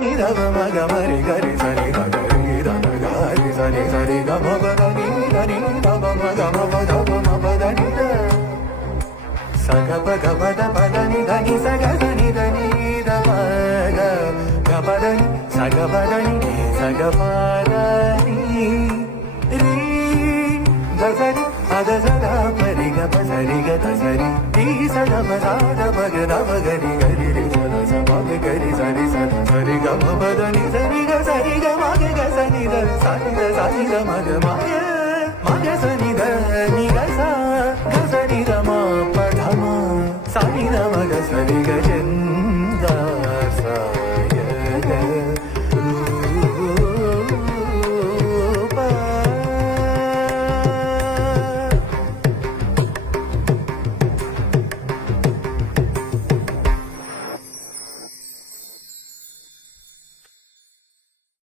ni da ba ma ga ma re ga re sa ni da ga re da da ga re sa ni ga ma ba da ni da ba ma ga ma ba da ba ma ba da ni da sa ga ba da ni da ni sa ga da ni da ma ga ba da ni sa ga ba da ni sa ga ba da ni ri da sa ni da sa da pa ri ga pa sa ri ga da sa ri ri sa da pa sa da pa ga da pa ga ri ga ri ri sa da sa pa ga ri sa ri ga ma pa da ni sa ri ga ma ga sa ni da ma ga ma ga sa ni da ni